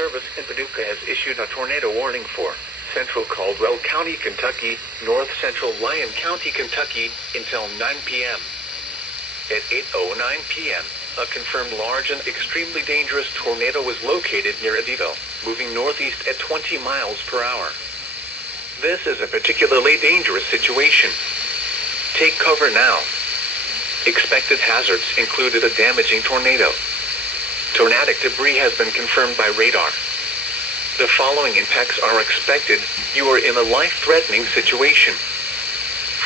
Service in Paducah has issued a tornado warning for Central Caldwell County, Kentucky, North Central Lyon County, Kentucky, until 9 p.m. At 8:09 p.m., a confirmed large and extremely dangerous tornado was located near Eddyville, moving northeast at 20 miles per hour. This is a particularly dangerous situation. Take cover now. Expected hazards included a damaging tornado. Tornadic debris has been confirmed by radar. The following impacts are expected. You are in a life-threatening situation.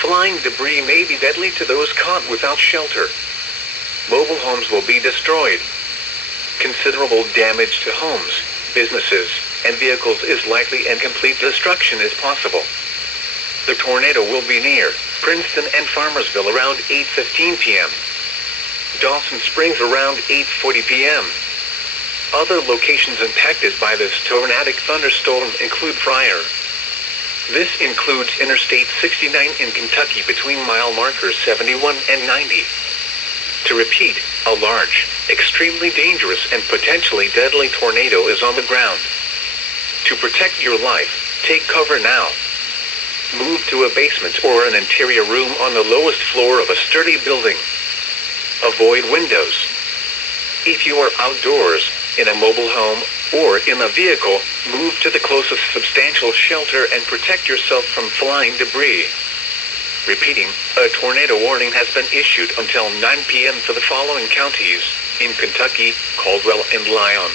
Flying debris may be deadly to those caught without shelter. Mobile homes will be destroyed. Considerable damage to homes, businesses, and vehicles is likely, and complete destruction is possible. The tornado will be near Princeton and Farmersville around 8:15 p.m. Dawson Springs around 8:40 p.m. Other locations impacted by this tornadic thunderstorm include Pryor. This includes Interstate 69 in Kentucky between mile markers 71 and 90. To repeat, a large, extremely dangerous and potentially deadly tornado is on the ground. To protect your life, take cover now. Move to a basement or an interior room on the lowest floor of a sturdy building. Avoid windows. If you are outdoors, in a mobile home, or in a vehicle, move to the closest substantial shelter and protect yourself from flying debris. Repeating, a tornado warning has been issued until 9 p.m. for the following counties in Kentucky, Caldwell, and Lyon.